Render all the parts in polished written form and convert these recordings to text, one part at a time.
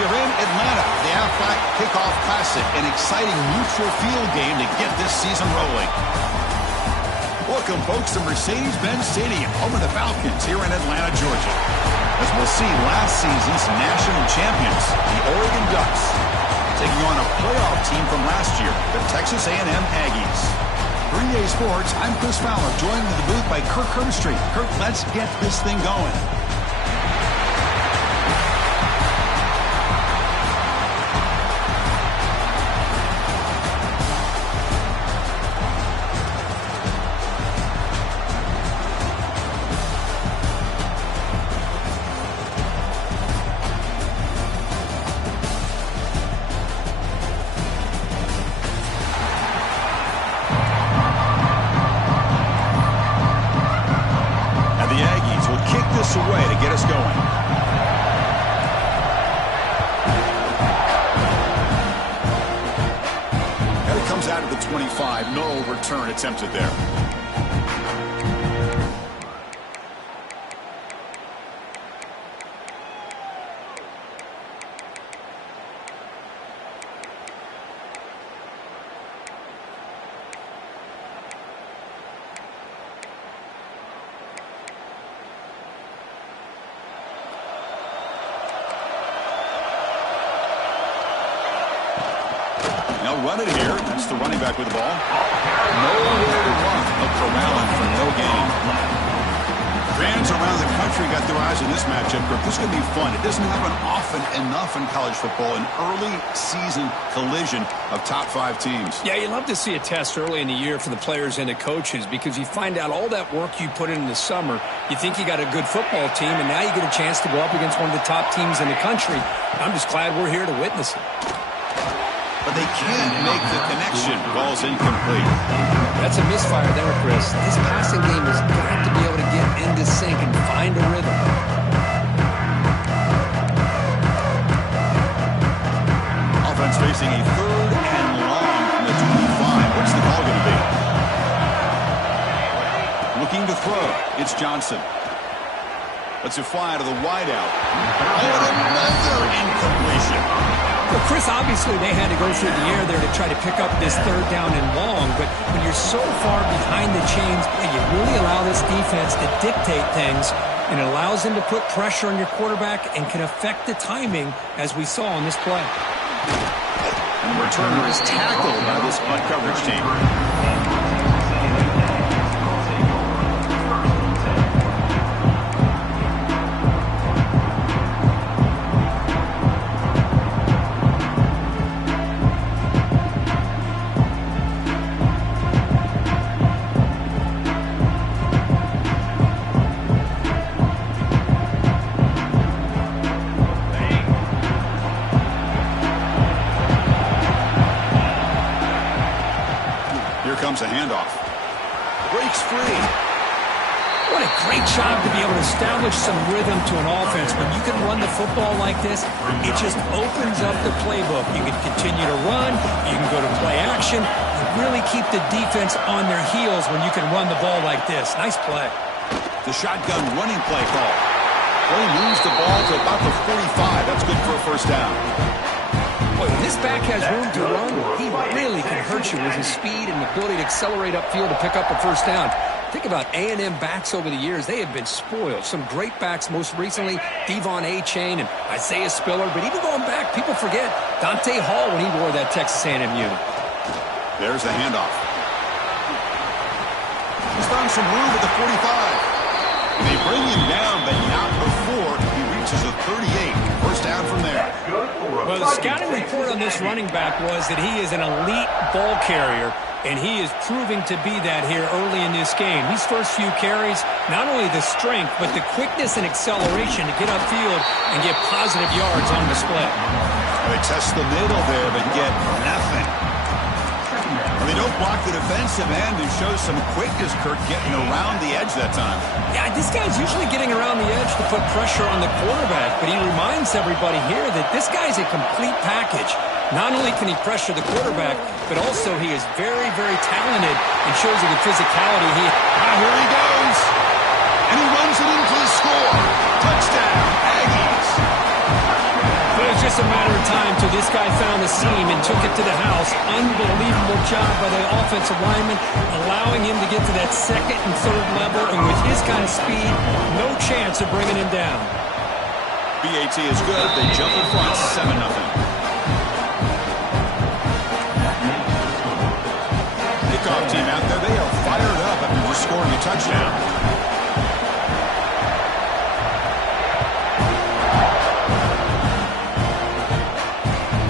We are in Atlanta, the Aflac Kickoff Classic, an exciting neutral field game to get this season rolling. Welcome, folks, to Mercedes-Benz Stadium, home of the Falcons here in Atlanta, Georgia. As we'll see last season's national champions, the Oregon Ducks, taking on a playoff team from last year, the Texas A&M Aggies. For EA Sports, I'm Chris Fowler, joined in the booth by Kirk Herbstreit. Kirk, let's get this thing going. Away to get us going. And it comes out of the 25. No return attempted there. Run it here. That's the running back with the ball. Nowhere to run. Look for Allen for no gain. Fans around the country got their eyes on this matchup. This is going to be fun. It doesn't happen often enough in college football. An early season collision of top 5 teams. Yeah, you love to see a test early in the year for the players and the coaches because you find out all that work you put in the summer. You think you got a good football team, and now you get a chance to go up against one of the top teams in the country. I'm just glad we're here to witness it. But they can't make the connection. Ball's incomplete. That's a misfire there, Chris. This passing game has got to be able to get into sync and find a rhythm. Offense facing a 3rd and long from the 25. What's the call going to be? Looking to throw. It's Johnson. Lets it fly out of the wideout. Oh, and another incompletion. Well, Chris, obviously they had to go through the air there to try to pick up this 3rd down and long, but when you're so far behind the chains, you really allow this defense to dictate things, and it allows them to put pressure on your quarterback and can affect the timing, as we saw on this play. And the returner is tackled by this punt coverage team. Comes a handoff. Breaks free. What a great job to be able to establish some rhythm to an offense. When you can run the football like this, it just opens up the playbook. You can continue to run. You can go to play action. You really keep the defense on their heels when you can run the ball like this. Nice play. The shotgun running play call. Well, he moves the ball to about the 45. That's good for a 1st down. Boy, when this back has room to run, he really can hurt you with his speed and ability to accelerate upfield to pick up a 1st down. Think about A&M backs over the years. They have been spoiled. Some great backs, most recently, Devon Achane and Isaiah Spiller. But even going back, people forget Dante Hall when he wore that Texas A&M unit. There's the handoff. He's found some room at the 45. And they bring him down, but not before he reaches the 38. 1st down from there. Well, the scouting report on this running back was that he is an elite ball carrier, and he is proving to be that here early in this game. These first few carries, not only the strength, but the quickness and acceleration to get upfield and get positive yards on display. They test the middle there, but get nothing. Well, they don't block the defensive end and show some quickness, Kirk, getting around the edge that time. Yeah, this guy's usually getting around the edge to put pressure on the quarterback, but he reminds everybody here that this guy's a complete package. Not only can he pressure the quarterback, but also he is very, very talented and shows you the physicality. Here he goes. And he runs it in for the score. Touchdown, Aggies. But it's just a matter of time till this guy found the seam and took it to the house. Unbelievable job by the offensive lineman, allowing him to get to that second and third level, and with his kind of speed, no chance of bringing him down. BAT is good. They jump in front, 7-0. Kickoff team out there, they are fired up after just scoring a touchdown.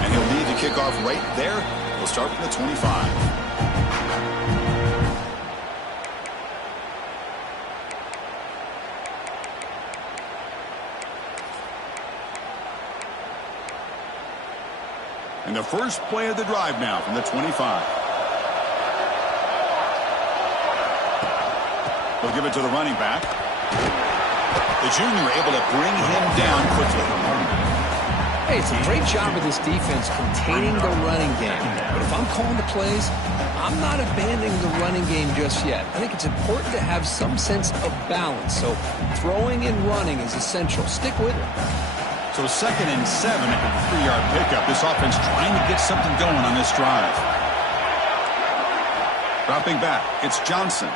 And he'll lead the kickoff right there. He'll start from the 25. And the first play of the drive now from the 25. They'll give it to the running back. The junior able to bring him down quickly. Hey, it's a great job of this defense containing the running game. But if I'm calling the plays, I'm not abandoning the running game just yet. I think it's important to have some sense of balance. So throwing and running is essential. Stick with it. So 2nd and 7 after the 3-yard pickup. This offense trying to get something going on this drive. Dropping back, it's Johnson.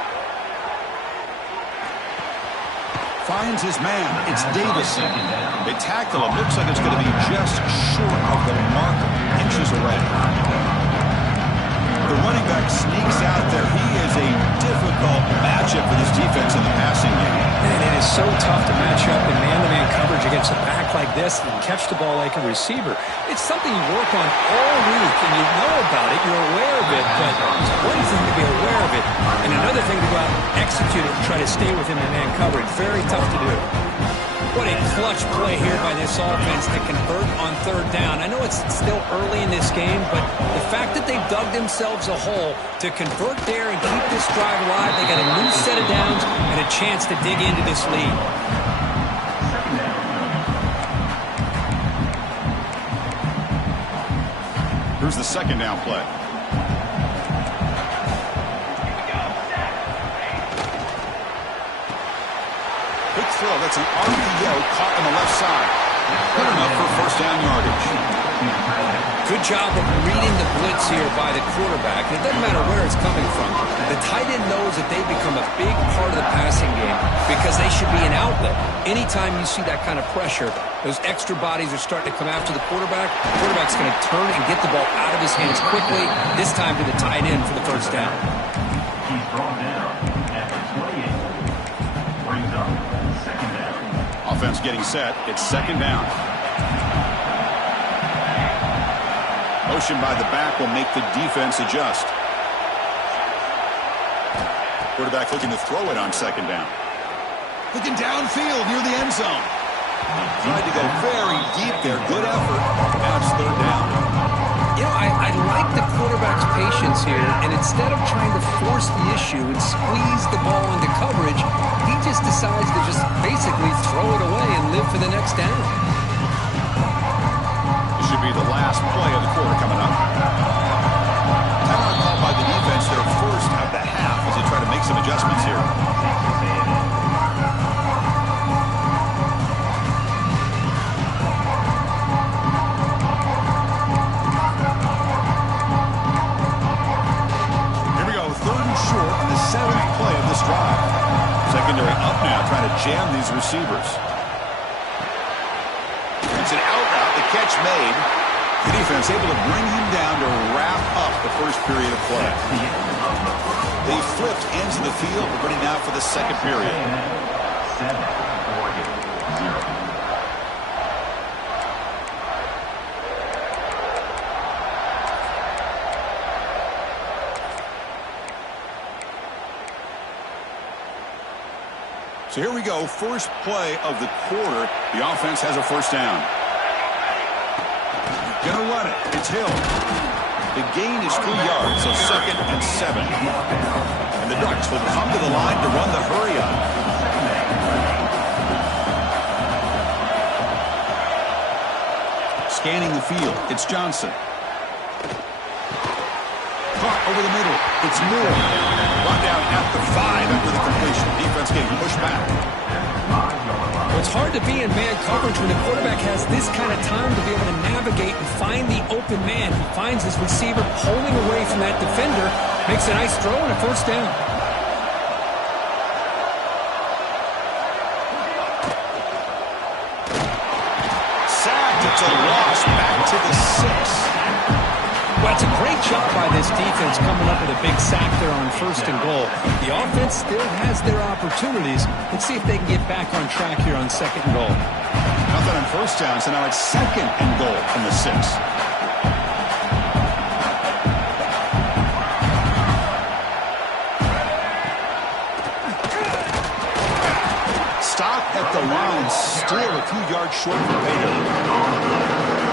Finds his man. It's Davison. They tackle him. Looks like it's going to be just short of the mark, inches away. The running back sneaks out there. He is a difficult matchup for this defense in the passing game. Man, it is so tough to match up in man-to-man coverage against a back like this and catch the ball like a receiver. It's something you work on all week, and you know about it. You're aware of it, but it's one thing to be aware of it, and another thing to go out and execute it and try to stay within the man coverage. Very tough to do. What a clutch play here by this offense to convert on 3rd down. I know it's still early in this game, but the fact that they've dug themselves a hole to convert there and keep this drive alive, they got a new set of downs and a chance to dig into this lead. Here's the 2nd down play. Quick throw. That's an RPO caught on the left side. Good enough for 1st down yardage. Good job of reading the blitz here by the quarterback. It doesn't matter where it's coming from. The tight end knows that they've become a big part of the passing game because they should be an outlet. Anytime you see that kind of pressure, those extra bodies are starting to come after the quarterback. The quarterback's going to turn and get the ball out of his hands quickly, this time to the tight end for the 1st down. He's brought down at the 28. Brings up 2nd down. Offense getting set. It's 2nd down. Motion by the back will make the defense adjust. Quarterback looking to throw it on 2nd down. Looking downfield near the end zone. Tried to go very deep there. Good effort. Now it's 3rd down. You know, I like the quarterback's patience here, and instead of trying to force the issue and squeeze the ball into coverage, he just decides to just basically throw it away and live for the next down. This should be the last play of the quarter coming up. Timeout called by the defense, their 1st of the half as they try to make some adjustments here. Here we go, 3rd and short on the 7th play of this drive. Secondary up now, trying to jam these receivers. It's an out route, the catch made. The defense able to bring him down to wrap up the 1st period of play. They flipped ends of the field, but ready now for the 2nd period. 7, 0. So here we go, 1st play of the quarter. The offense has a 1st down. Gonna run it. It's Hill. The gain is 3 yards, so 2nd and 7. And the Ducks will come to the line to run the hurry up. Scanning the field, it's Johnson. Caught over the middle, it's Moore. Brought down at the 5 after the completion. Defense getting pushed back. Well, it's hard to be in man coverage when the quarterback has this kind of time to be able to navigate navigate and find the open man. He finds his receiver pulling away from that defender, makes a nice throw and a first down. Sacked. It's a loss. Back to the 6. Well, it's a great job by this defense coming up with a big sack there on 1st and goal. The offense still has their opportunities. Let's see if they can get back on track here on 2nd and goal. Nothing on 1st down, so now it's 2nd and goal from the 6. Stop at the line, still a few yards short for payday.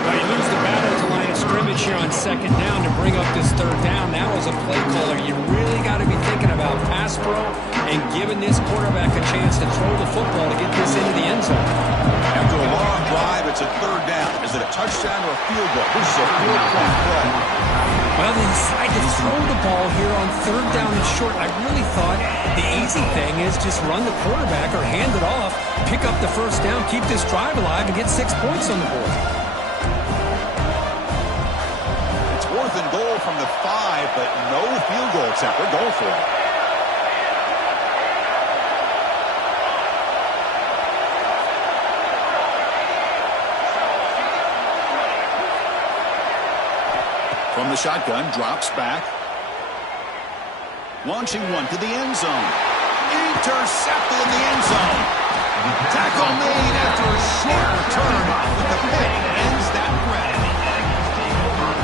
Well, you lose the battle at the line of scrimmage here on 2nd down to bring up this 3rd down. Now as a play caller, you really got to be thinking about pass pro and giving this quarterback a chance to throw the football to get this into the end zone. After a long drive, it's a 3rd down. Is it a touchdown or a field goal? This is a 4-point play. Well, they decide to throw the ball here on 3rd down and short. I really thought the easy thing is just run the quarterback or hand it off, pick up the 1st down, keep this drive alive, and get 6 points on the board. 4th and goal from the 5, but no field goal attempt. They're going for it. From the shotgun, drops back. Launching one to the end zone. Intercepted in the end zone. Tackle made after a short return, but the pick ends that threat.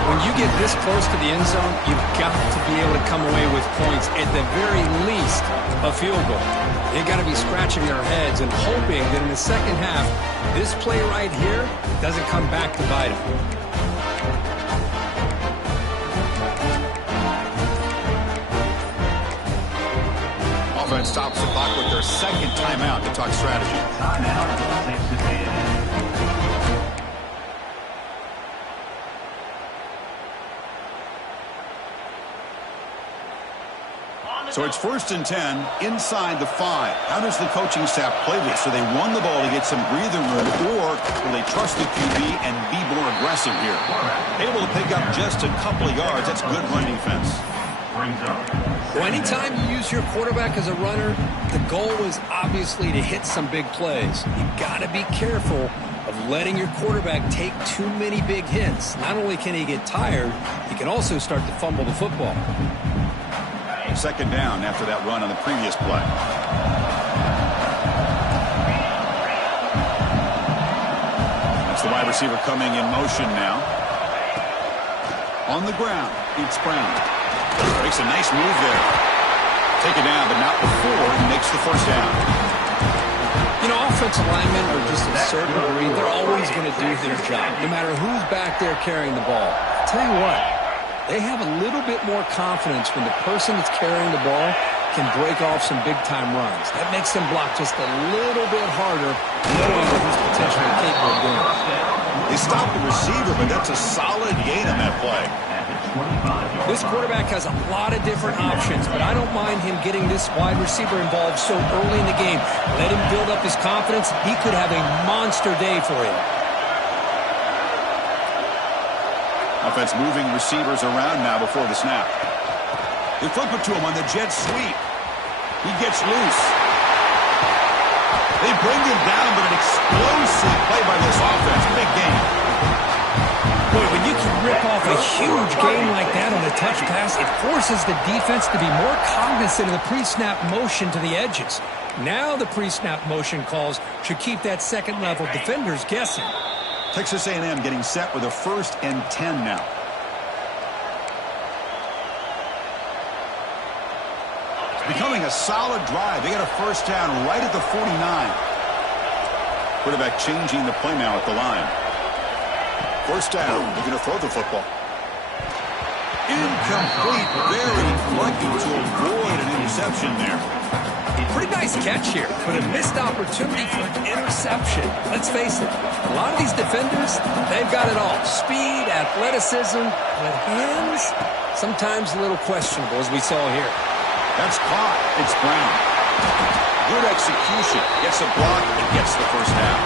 When you get this close to the end zone, you've got to be able to come away with points, at the very least, a field goal. They've got to be scratching their heads and hoping that in the 2nd half, this play right here doesn't come back to bite them. Offense stops the clock with their 2nd timeout to talk strategy. Timeout, Texas A&M. So it's 1st and 10 inside the 5. How does the coaching staff play this? So they won the ball to get some breathing room, or will they trust the QB and be more aggressive here? Able to pick up just a couple of yards. That's good run defense. Well, anytime you use your quarterback as a runner, the goal is obviously to hit some big plays. You've got to be careful of letting your quarterback take too many big hits. Not only can he get tired, he can also start to fumble the football. 2nd down after that run on the previous play. That's the wide receiver coming in motion now. On the ground, it's Brown. Makes a nice move there. Take it down, but not before he makes the 1st down. You know, offensive linemen are just a certain degree. They're always going to do their job, no matter who's back there carrying the ball. I'll tell you what. They have a little bit more confidence when the person that's carrying the ball can break off some big-time runs. That makes them block just a little bit harder, knowing that he's potentially capable of doing it. They stopped the receiver, but that's a solid gain on that play. This quarterback has a lot of different options, but I don't mind him getting this wide receiver involved so early in the game. Let him build up his confidence. He could have a monster day for him. Offense moving receivers around now before the snap. They flip it to him on the jet sweep. He gets loose. They bring him down, but an explosive play by this offense. Big game. Boy, when you can rip off a huge game like that on a touch pass, it forces the defense to be more cognizant of the pre-snap motion to the edges. Now the pre-snap motion calls should keep that second-level defenders guessing. Texas A&M getting set with a 1st and 10 now. It's becoming a solid drive. They got a 1st down right at the 49. Quarterback changing the play now at the line. 1st down. They're going to throw the football. Incomplete. Very lucky to avoid an interception there. Pretty nice catch here, but a missed opportunity for an interception. Let's face it, a lot of these defenders, they've got it all. Speed, athleticism, but hands, sometimes a little questionable, as we saw here. That's caught. It's Brown. Good execution. Gets a block and gets the 1st down.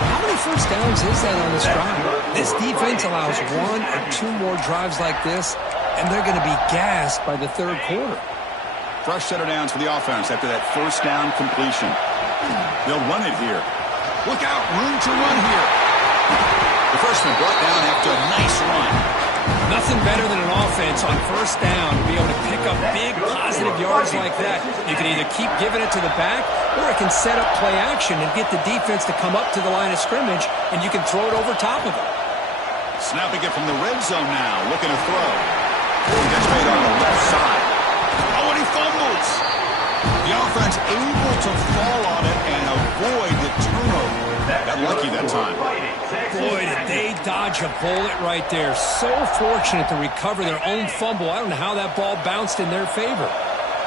How many first downs is that on this drive? This defense allows 1 or 2 more drives like this, and they're going to be gassed by the third quarter. Fresh set of downs for the offense after that first down completion. They'll run it here. Look out, room to run here. The freshman brought down after a nice run. Nothing better than an offense on first down to be able to pick up big positive yards like that. You can either keep giving it to the back, or it can set up play action and get the defense to come up to the line of scrimmage, and you can throw it over top of it. Snapping it from the red zone now, looking to throw. Gets made on the left side. Oh, and he fumbles. The offense able to fall on it and avoid the turnover. Got lucky that time. Boy, did they dodge a bullet right there. So fortunate to recover their own fumble. I don't know how that ball bounced in their favor.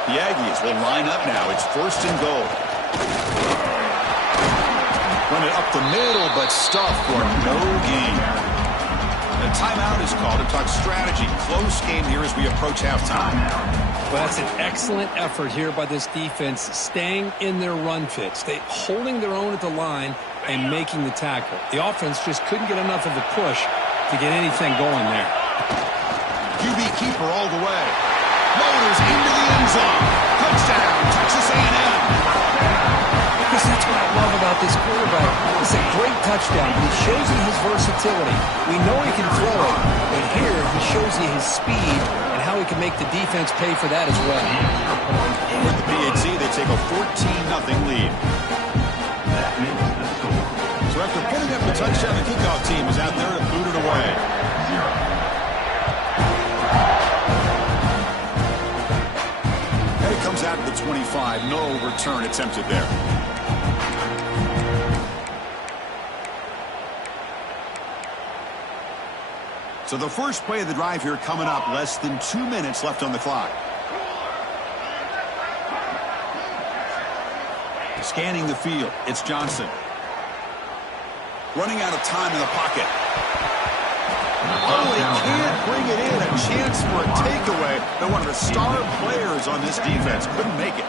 The Aggies will line up now. It's 1st and goal. Run it up the middle, but stuffed for no gain. The timeout is called to talk strategy. Close game here as we approach halftime. Well, that's an excellent effort here by this defense, staying in their run fit, holding their own at the line and making the tackle. The offense just couldn't get enough of a push to get anything going there. QB keeper all the way. Motors into the end zone. Touchdown, Texas A&M. Because that's what I love about this quarterback. It's a great touchdown, but he shows you his versatility. We know he can throw it, but here he shows you his speed and how he can make the defense pay for that as well. With the Teej10, they take a 14-0 lead. So after putting up the touchdown, the kickoff team is out there to boot it away. And it comes out to the 25. No return attempted there. So the first play of the drive here coming up. Less than 2 minutes left on the clock. Scanning the field. It's Johnson. Running out of time in the pocket. Oh, he can't bring it in. A chance for a takeaway. But one of the star players on this defense couldn't make it.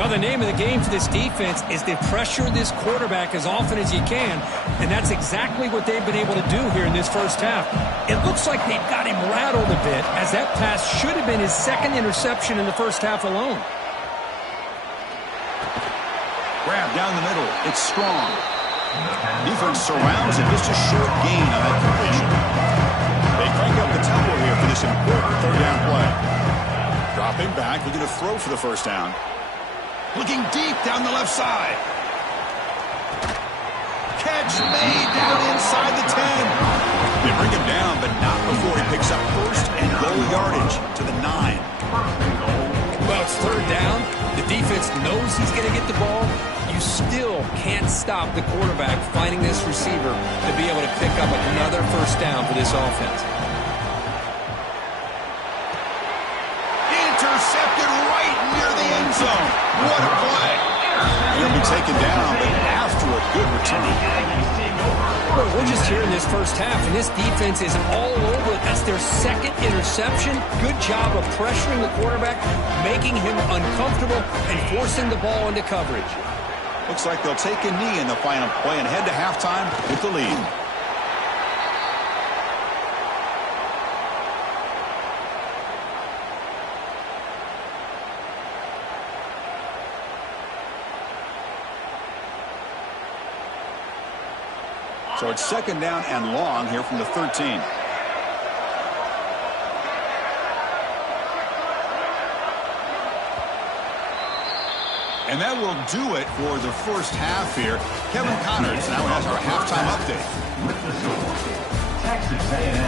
Well, the name of the game for this defense is to pressure this quarterback as often as you can, and that's exactly what they've been able to do here in this first half. It looks like they've got him rattled a bit, as that pass should have been his 2nd interception in the first half alone. Grab down the middle. It's strong. Defense surrounds him. Just a short gain on that completion. They crank up the tempo here for this important 3rd down play. Dropping back, looking to throw for the first down. Looking deep down the left side. Catch made down inside the 10. They bring him down, but not before he picks up 1st and goal yardage to the 9. Well, it's 3rd down. The defense knows he's going to get the ball. You still can't stop the quarterback finding this receiver to be able to pick up another first down for this offense. Intercepted right near the end zone. What a play. He'll be taken down, but after a good return. Well, we're just here in this first half, and this defense is all over it. That's their 2nd interception. Good job of pressuring the quarterback, making him uncomfortable, and forcing the ball into coverage. Looks like they'll take a knee in the final play and head to halftime with the lead. So it's 2nd down and long here from the 13. And that will do it for the first half here. Kevin Connors now has our halftime update. With the score, Texas A&M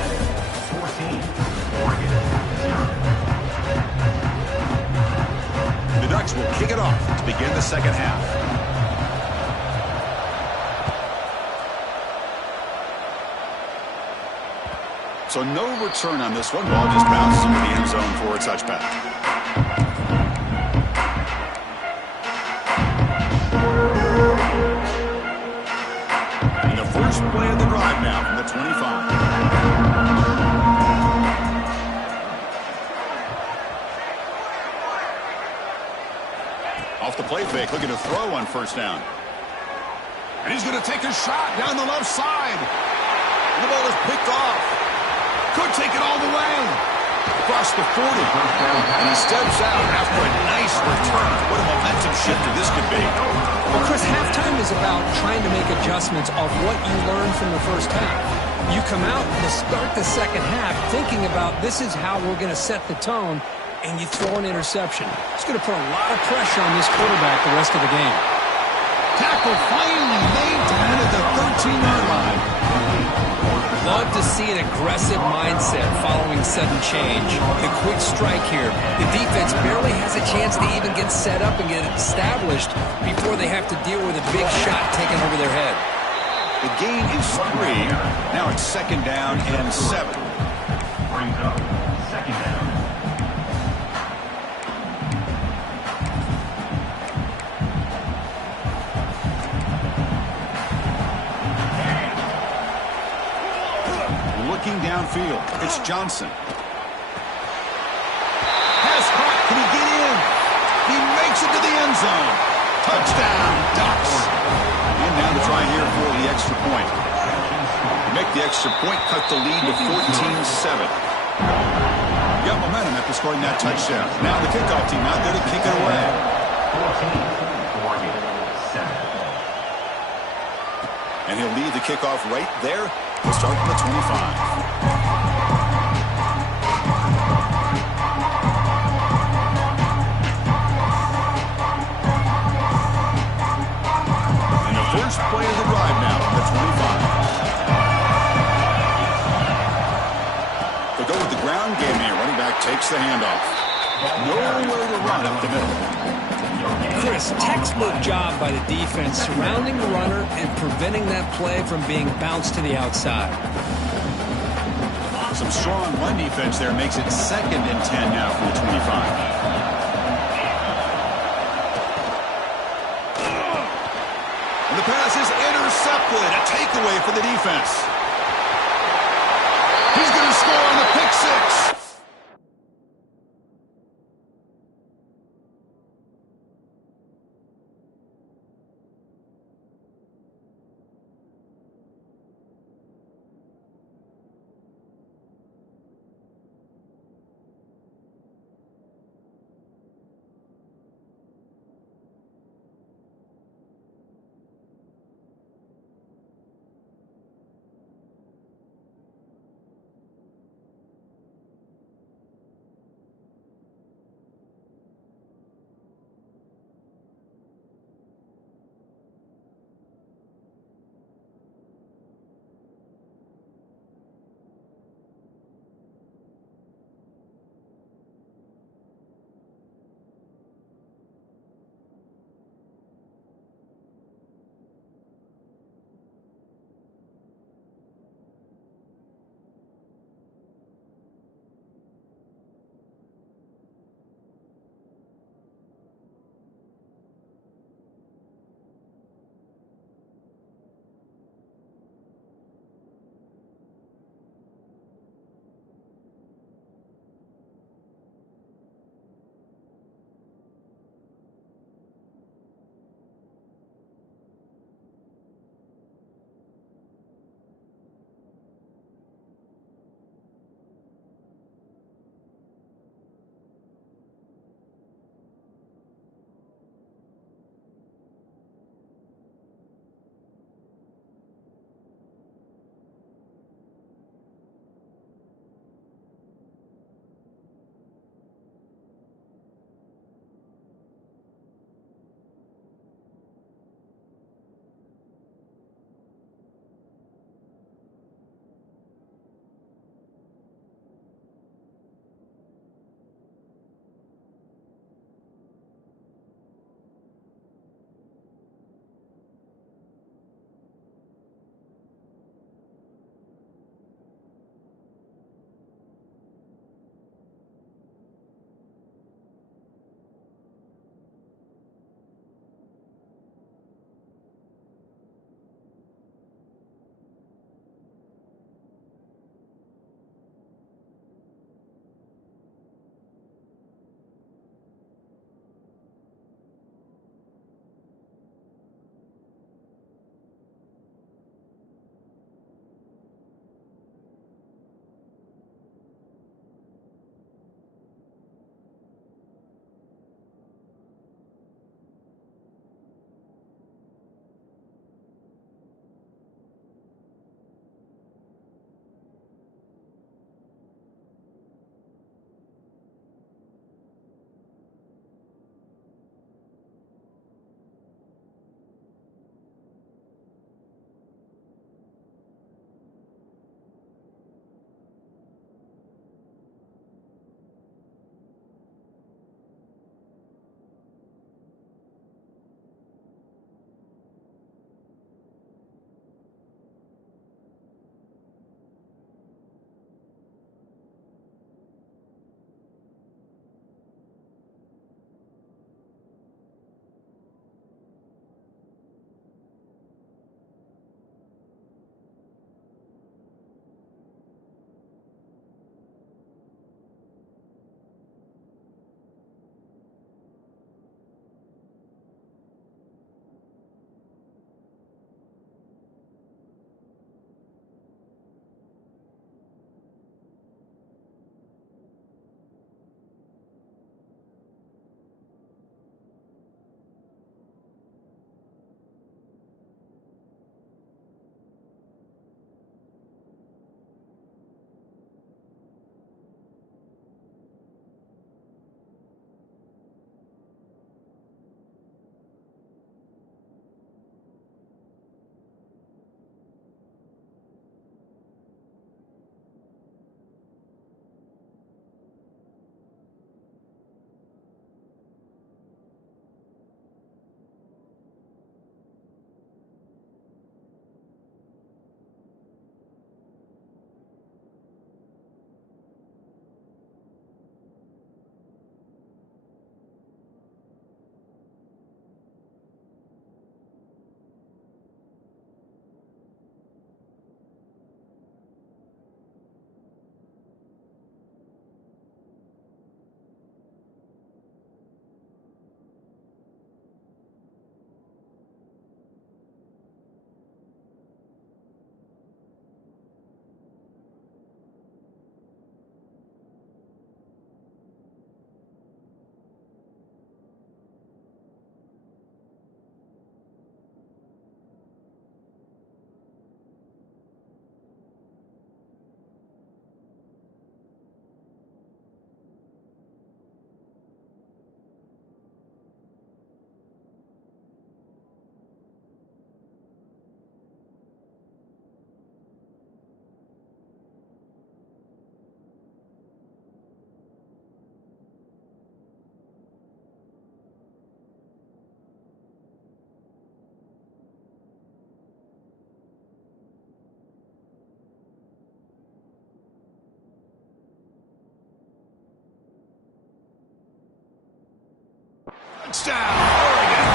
14, Oregon 0. The Ducks will kick it off to begin the second half. So no return on this one. Ball just bounces into the end zone for a touchback. First play of the drive now from the 25. Off the play fake, looking to throw on first down. And he's going to take a shot down the left side. And the ball is picked off. Could take it all the way. Across the 40. And he steps out after a nice return. What a momentum shifter this could be. Well, Chris, halftime is about trying to make adjustments of what you learned from the first half. You come out to start the second half thinking about this is how we're going to set the tone, and you throw an interception. It's going to put a lot of pressure on this quarterback the rest of the game. Tackle finally made down at the 13-yard line. Love to see an aggressive mindset following sudden change. The quick strike here. The defense barely has a chance to even get set up and get established before they have to deal with a big shot taken over their head. The gain is 3. Now it's 2nd down and 7. Brings up 2nd down. Looking downfield, it's Johnson. Pass caught. Can he get in? He makes it to the end zone. Touchdown, Ducks. And now to try here for the extra point. To make the extra point, cut the lead to 14-7. Got momentum after scoring that touchdown. Now the kickoff team out there to kick it away. 14-7. And he'll lead the kickoff right there. He'll start from the 25. First play of the drive now from the 25. They go with the ground game here. Running back takes the handoff. Nowhere to run up the middle. Chris, textbook job by the defense surrounding the runner and preventing that play from being bounced to the outside. Some strong run defense there makes it 2nd and 10 now from the 25. The pass is intercepted. A takeaway for the defense. He's going to score on the pick 6. Touchdown, Oregon.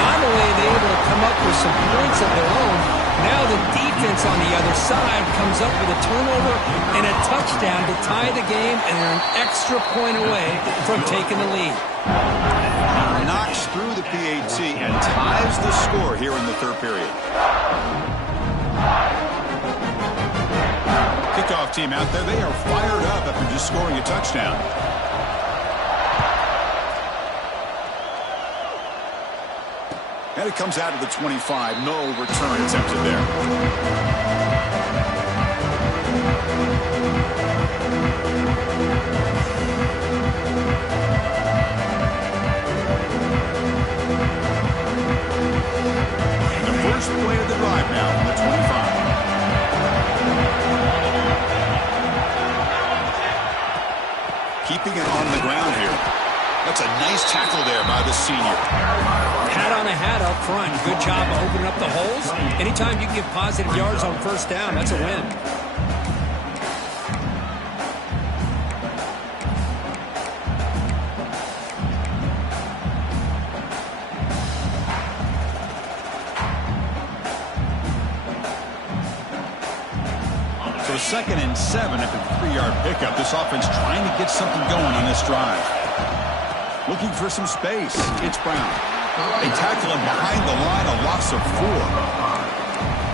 Not only are they able to come up with some points of their own, now the defense on the other side comes up with a turnover and a touchdown to tie the game, and they're an extra point away from taking the lead. Knocks through the PAT and ties the score here in the third period. Kickoff team out there, they are fired up after just scoring a touchdown. And it comes out of the 25. No return attempted there. The first play of the drive now on the 25. Keeping it on the ground here. That's a nice tackle there by the senior. Hat on a hat up front. Good job of opening up the holes. Anytime you can get positive yards on first down, that's a win. So 2nd and 7 after the 3-yard pickup. This offense trying to get something going on this drive. Looking for some space. It's Brown. They tackle him behind the line, a loss of 4.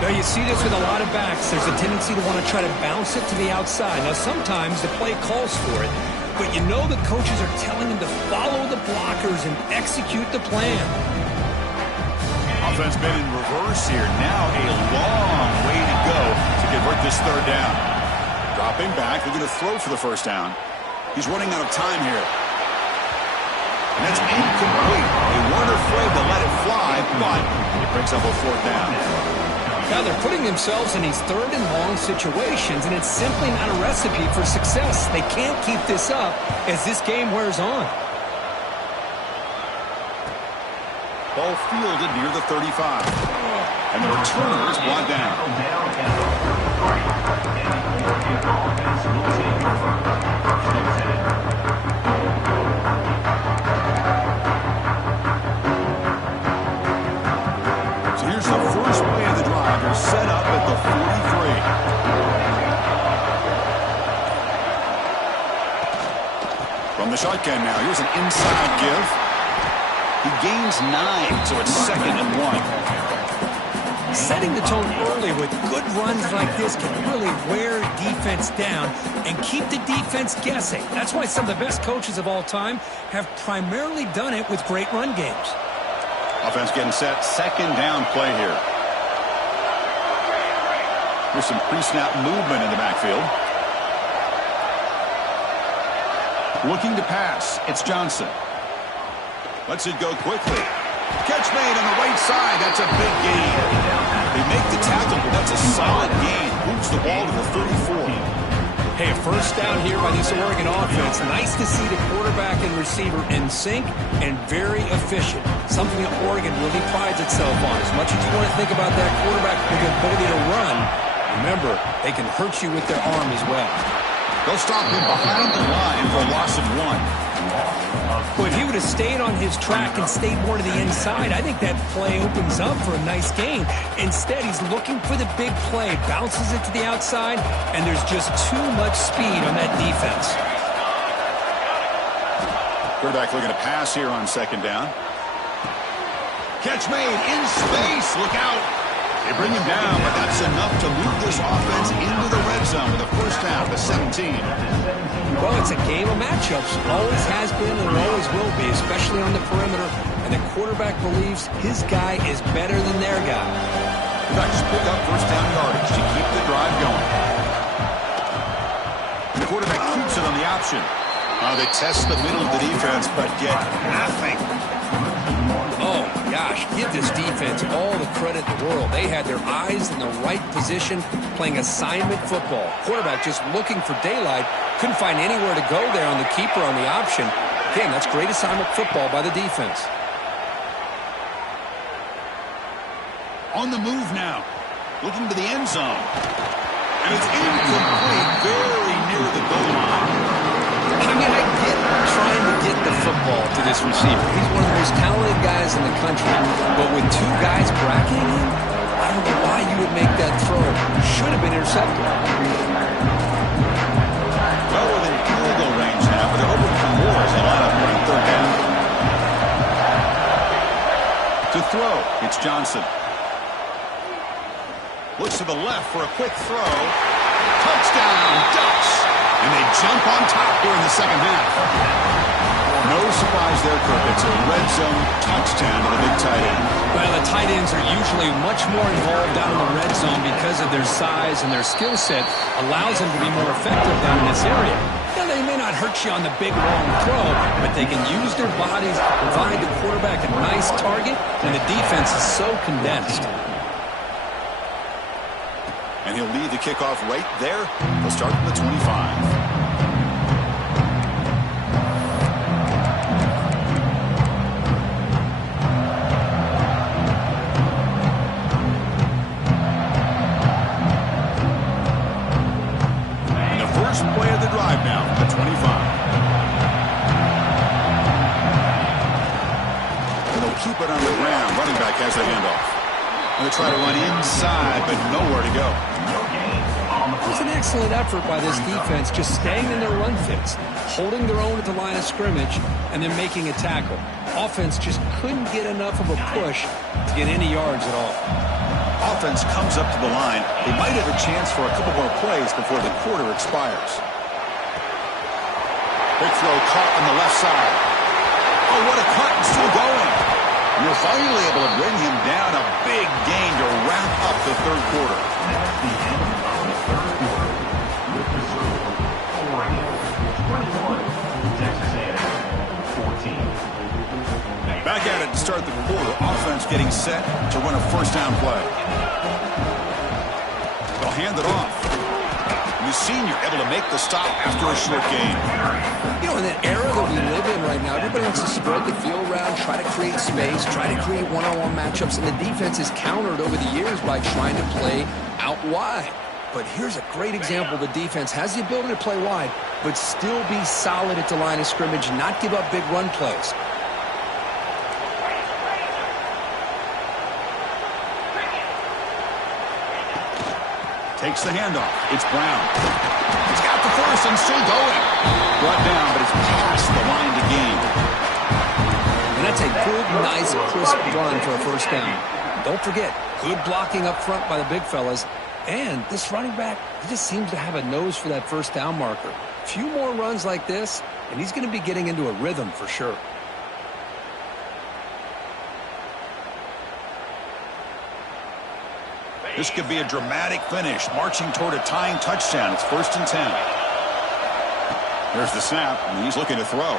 Now you see this with a lot of backs. There's a tendency to want to try to bounce it to the outside. Now sometimes the play calls for it, but you know the coaches are telling them to follow the blockers and execute the plan. Offense been in reverse here. Now a long way to go to convert this third down. Dropping back, looking to throw for the first down. He's running out of time here. And that's incomplete. They weren't afraid to let it fly, but it brings up a 4th down. Now they're putting themselves in these 3rd and long situations, and it's simply not a recipe for success. They can't keep this up as this game wears on. Ball fielded near the 35. And the returner is brought down. So here's the first play of the drive. They're set up at the 43. From the shotgun now. Here's an inside give. He gains 9, so it's 2nd and 1. Setting the tone early with good runs like this can really wear defense down and keep the defense guessing. That's why some of the best coaches of all time have primarily done it with great run games. Offense getting set. 2nd down play here. There's some pre-snap movement in the backfield. Looking to pass. It's Johnson. Lets it go quickly. Catch made on the right side. That's a big gain. They make the tackle, but that's a solid gain. Moves the ball to the 34. Hey, a first down here by this Oregon offense. Nice to see the quarterback and receiver in sync and very efficient. Something that Oregon really prides itself on. As much as you want to think about that quarterback with the ability to run, remember, they can hurt you with their arm as well. They'll stop him behind the line for a loss of 1. Well, if he would have stayed on his track and stayed more to the inside, I think that play opens up for a nice gain. Instead, he's looking for the big play, bounces it to the outside, and there's just too much speed on that defense. Quarterback looking to pass here on 2nd down. Catch made in space. Look out. They bring him down, but that's enough to move this offense into the red zone with a first down to 17. Well, it's a game of matchups. Always has been and always will be, especially on the perimeter. And the quarterback believes his guy is better than their guy. The Ducks pick up first down yardage to keep the drive going. The quarterback keeps it on the option. They test the middle of the defense, but get nothing. Oh, gosh, give this defense all the credit in the world. They had their eyes in the right position, playing assignment football. Quarterback just looking for daylight. Couldn't find anywhere to go there on the keeper on the option. Again, that's great assignment football by the defense. On the move now. Looking to the end zone. And it's incomplete, very near the goal line. I mean, I get trying to get the football to this receiver. He's one of the most talented guys in the country. But with two guys bracketing him, I don't know why you would make that throw. Should have been intercepted. Well within field goal range now, but they're hoping for more as they line up on third down. To throw, it's Johnson. Looks to the left for a quick throw. Touchdown, Ducks! And they jump on top here in the second half. No surprise there, Kirk. It's a red zone touchdown to the big tight end. Well, the tight ends are usually much more involved down in the red zone because of their size and their skill set allows them to be more effective down in this area. Now, they may not hurt you on the big, long throw, but they can use their bodies to provide the quarterback a nice target, and the defense is so condensed. And he'll lead the kickoff right there. They'll start from the 25. Play of the drive now, the 25. And they'll keep it on the ground. Running back has the handoff. And they'll try to run inside, but nowhere to go. It was an excellent effort by this defense, just staying in their run fits, holding their own at the line of scrimmage, and then making a tackle. Offense just couldn't get enough of a push to get any yards at all. Offense comes up to the line. They might have a chance for a couple more plays before the quarter expires. Big throw caught on the left side. Oh, what a cut, and still going. And they're finally able to bring him down. A big gain to wrap up the third quarter. That's the end of the third quarter. With the score, 21, Texas A&M 14. Back at it to start the quarter. Offense getting set to run a first down play. They'll hand it off. And the senior able to make the stop after a short gain. You know, in that era that we live in right now, everybody wants to spread the field around, try to create space, try to create one-on-one matchups, and the defense is countered over the years by trying to play out wide. But here's a great example. The defense has the ability to play wide, but still be solid at the line of scrimmage, not give up big run plays. Takes the handoff. It's Brown. He's got the first and still going. Brought down, but it's past the line to gain. And that's a good, nice, crisp run for a first down. Don't forget, good blocking up front by the big fellas. And this running back, he just seems to have a nose for that first down marker. A few more runs like this, and he's going to be getting into a rhythm for sure. This could be a dramatic finish, marching toward a tying touchdown. It's 1st and 10. There's the snap, and he's looking to throw.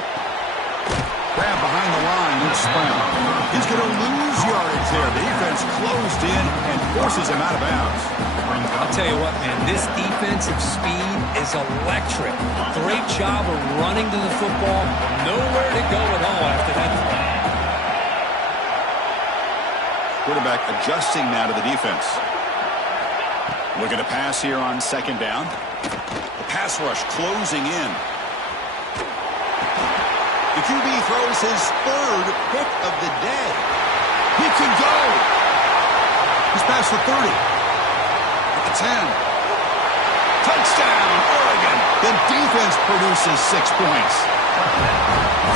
Grab behind the line, it's Brown. He's going to lose yardage there. The defense closed in and forces him out of bounds. I'll tell you what, man, this defensive speed is electric. Great job of running to the football. Nowhere to go at all after that. Quarterback adjusting now to the defense. Looking to pass here on second down. The pass rush closing in. The QB throws his third pick of the day. He could go. He's past the 30. At the 10. Touchdown, Oregon. The defense produces 6 points.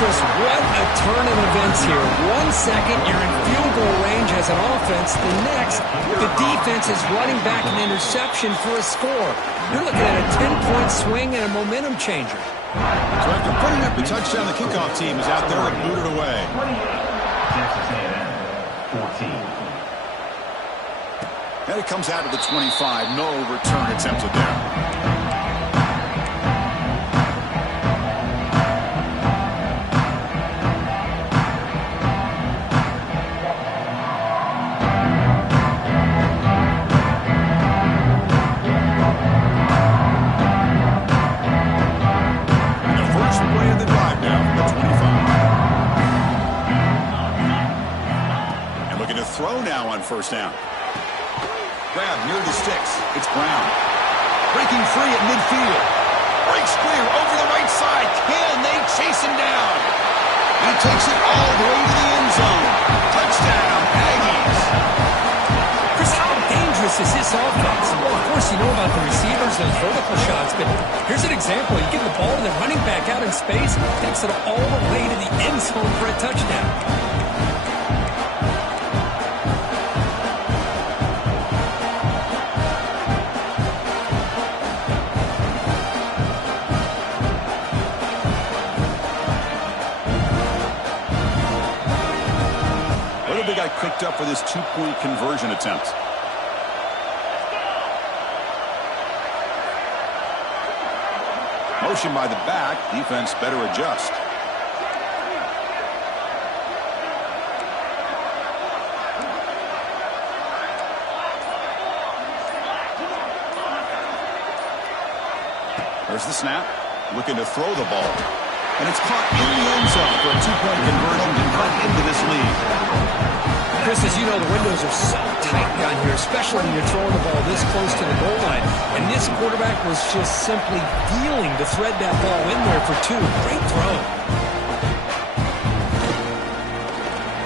Chris, what a turn of events here. 1 second, you're in field goal range as an offense. The next, the defense is running back an interception for a score. You're looking at a 10-point swing and a momentum changer. So after putting up the touchdown, the kickoff team is out there and booted away. Texas A&M 14. And it comes out to the 25. No return attempted there. Throw now on first down. Grab near the sticks. It's Brown. Breaking free at midfield. Breaks clear over the right side. Can they chase him down? He takes it all the way to the end zone. Touchdown, Aggies. Chris, how dangerous is this offense? Well, of course, you know about the receivers, those vertical shots, but here's an example. You give the ball to the running back out in space, takes it all the way to the end zone for a touchdown. They got kicked up for this two-point conversion attempt. Motion by the back. Defense better adjust. There's the snap. Looking to throw the ball. And it's caught in the end zone for a two-point conversion to cut into this lead. Chris, as you know, the windows are so tight down here, especially when you're throwing the ball this close to the goal line. And this quarterback was just simply dealing to thread that ball in there for two. Great throw.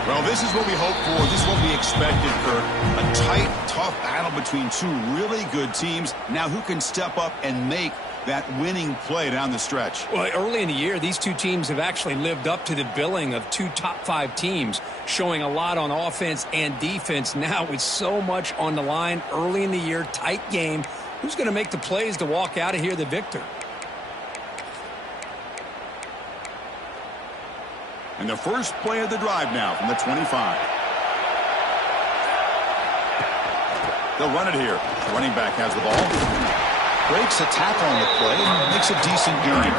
Well, this is what we hoped for. This is what we expected, Kirk. A tight, tough battle between two really good teams. Now, who can step up and make that winning play down the stretch? Well, early in the year, these two teams have actually lived up to the billing of two top-5 teams, showing a lot on offense and defense. Now with so much on the line early in the year, tight game. Who's going to make the plays to walk out of here the victor? And the first play of the drive now from the 25. They'll run it here. The running back has the ball. Breaks a tackle on the play and makes a decent gain.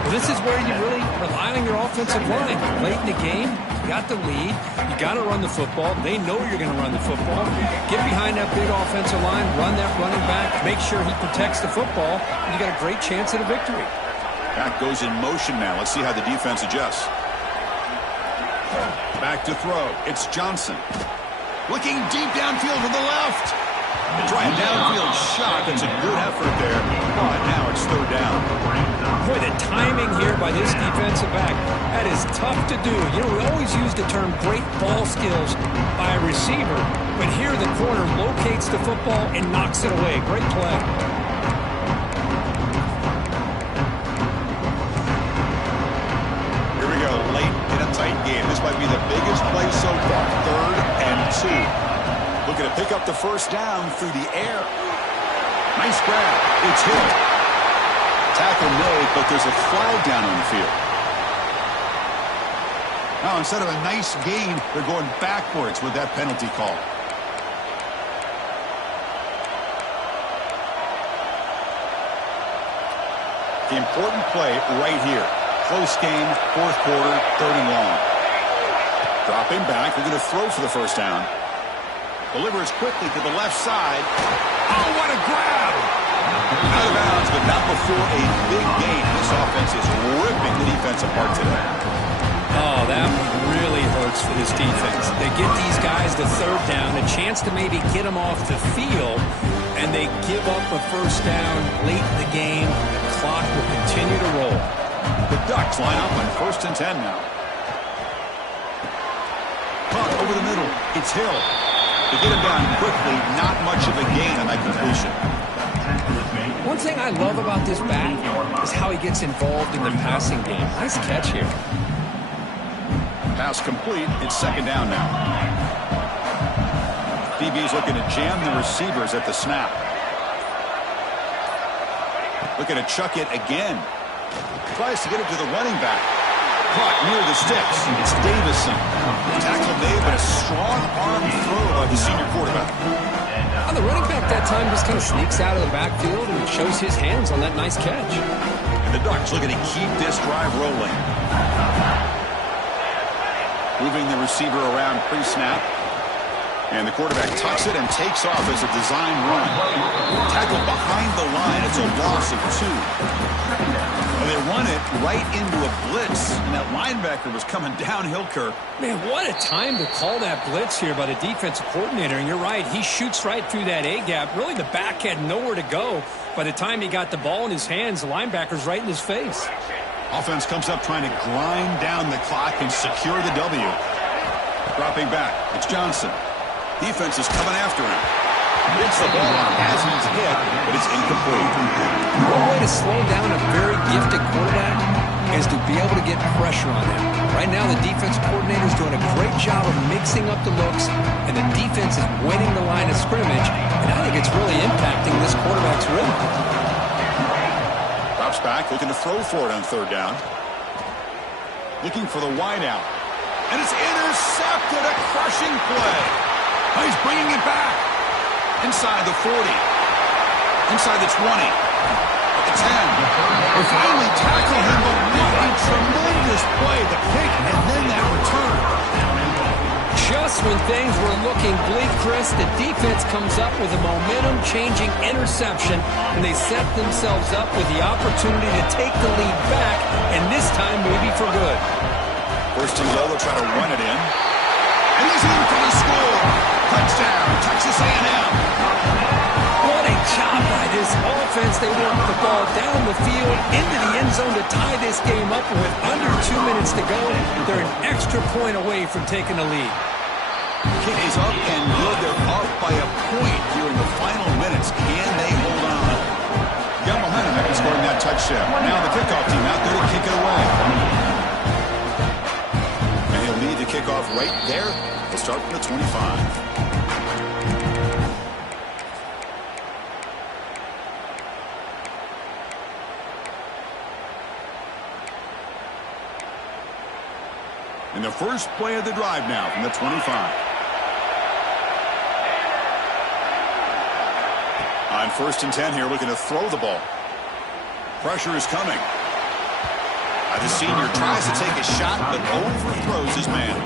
Well, this is where you really rely on your offensive line. Late in the game, you got the lead. You got to run the football. They know you're going to run the football. Get behind that big offensive line, run that running back, make sure he protects the football, and you got a great chance at a victory. Back goes in motion now. Let's see how the defense adjusts. Back to throw. It's Johnson. Looking deep downfield to the left. They try a downfield shot. That's a good effort there. But now it's third down. Boy, the timing here by this defensive back, that is tough to do. You know, we always use the term great ball skills by a receiver, but here the corner locates the football and knocks it away. Great play. Here we go, late in a tight game. This might be the biggest play so far. 3rd and 2. Looking to pick up the first down through the air. Nice grab. It's Hill. Tackle made, but there's a flag down on the field. Now, instead of a nice gain, they're going backwards with that penalty call. The important play right here. Close game, 4th quarter, 3rd and long. Dropping back, they're going to throw for the first down. Delivers quickly to the left side. Oh, what a grab! Out of bounds, but not before a big gain. This offense is ripping the defense apart today. Oh, that really hurts for this defense. They get these guys to 3rd down, a chance to maybe get them off the field, and they give up a first down late in the game. The clock will continue to roll. The Ducks line up on 1st and 10 now. Caught over the middle. It's Hill. To get him down quickly, not much of a gain on that completion. One thing I love about this back is how he gets involved in the passing game. Nice catch here. Pass complete. It's 2nd down now. DB's looking to jam the receivers at the snap. Looking to chuck it again. Tries to get it to the running back. Caught near the sticks. It's Davison. Tackle made, but a strong arm throw by the senior quarterback. On the running back that time just kind of sneaks out of the backfield and shows his hands on that nice catch. And the Ducks looking to keep this drive rolling. Moving the receiver around pre-snap. And the quarterback tucks it and takes off as a design run. Tackled behind behind the line. It's a loss of 2. And they run it right into a blitz, and that linebacker was coming downhill, Kirk. Man, what a time to call that blitz here by the defensive coordinator. And you're right, he shoots right through that A-gap. Really, the back had nowhere to go. By the time he got the ball in his hands, the linebacker's right in his face. Offense comes up trying to grind down the clock and secure the W. Dropping back, it's Johnson. Defense is coming after him. Gets the ball on as he's hit, but it's incomplete. One way to slow down a very gifted quarterback is to be able to get pressure on him. Right now, the defensive coordinator is doing a great job of mixing up the looks, and the defense is winning the line of scrimmage, and I think it's really impacting this quarterback's rhythm. Drops back, looking to throw for it on 3rd down. Looking for the wide out. And it's intercepted, a crushing play. Oh, he's bringing it back. Inside the 40. Inside the 20. At the 10. They finally tackle him, but what a tremendous play. The pick and then that return. Just when things were looking bleak, Chris, the defense comes up with a momentum-changing interception, and they set themselves up with the opportunity to take the lead back, and this time maybe for good. First and goal, they'll try to run it in. And he's in for the score. Touchdown, Texas A&M. What a job by this offense. They work the ball down the field into the end zone to tie this game up with under 2 minutes to go. They're an extra point away from taking the lead. Kick is up and good. They're up by a point here in the final minutes. Can they hold on? Got momentum after scoring that touchdown. Now the kickoff team out there to kick it away. And he'll lead the kickoff right there. He'll start from the 25. And the first play of the drive now from the 25. On 1st and 10 here, looking to throw the ball. Pressure is coming. The senior tries to take a shot, but overthrows his man.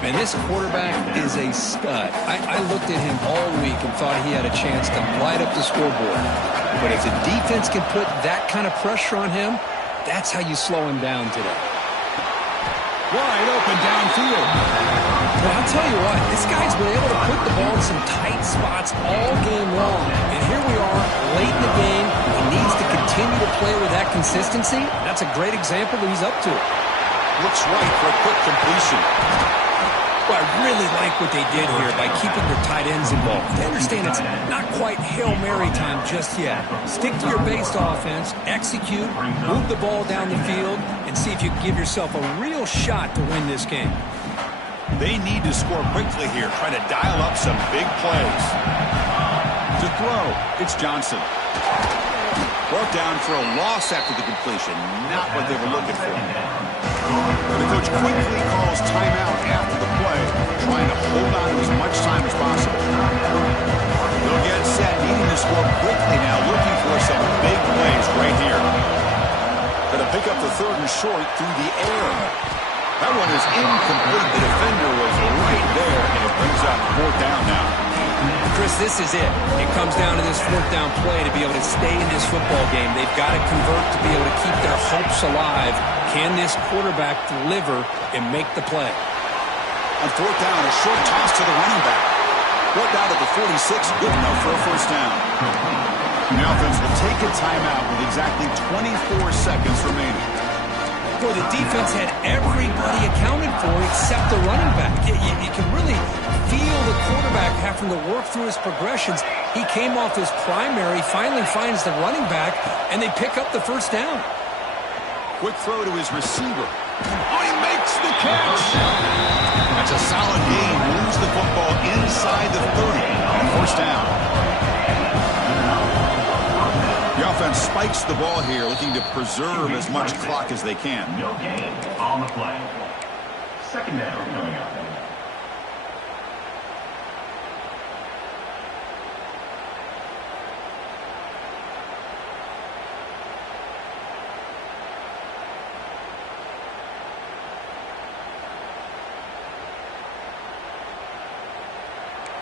And this quarterback is a stud. I looked at him all week and thought he had a chance to light up the scoreboard. But if the defense can put that kind of pressure on him, that's how you slow him down today. Wide open downfield. Well, I'll tell you what, this guy's been able to put the ball in some tight spots all game long. And here we are, late in the game. He needs to continue to play with that consistency. That's a great example that he's up to. Looks right for a quick completion. Well, I really like what they did here by keeping their tight ends involved. They understand it's not quite Hail Mary time just yet. Stick to your based offense, execute, move the ball down the field, and see if you can give yourself a real shot to win this game. They need to score quickly here, trying to dial up some big plays. To throw, it's Johnson. Brought down for a loss after the completion. Not what they were looking for. And the coach quickly calls timeout after the play, trying to hold on to as much time as possible. They'll get set, needing to score quickly now, looking for some big plays right here. Going to pick up the 3rd and short through the air. That one is incomplete. The defender was right there, and it brings up 4th down now. Chris, this is it. It comes down to this 4th down play to be able to stay in this football game. They've got to convert to be able to keep their hopes alive. Can this quarterback deliver and make the play? On 4th down, a short toss to the running back. Brought down at the 46, good enough for a 1st down. The offense will take a timeout with exactly 24 seconds remaining. Boy, the defense had everybody accounted for except the running back. You can really feel the quarterback having to work through his progressions. He came off his primary, finally finds the running back, and they pick up the 1st down. Quick throw to his receiver. Oh, he makes the catch. That's a solid gain. Moves the football inside the 30. And 1st down. The offense spikes the ball here, looking to preserve as much clock as they can. No gain on the play. 2nd down coming up.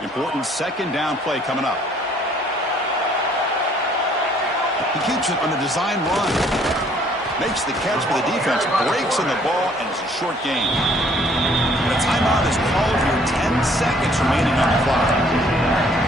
Important 2nd down play coming up. He keeps it on a design run. Makes the catch for the defense, breaks in the ball, and it's a short gain. And a timeout is called here, 10 seconds remaining on the clock.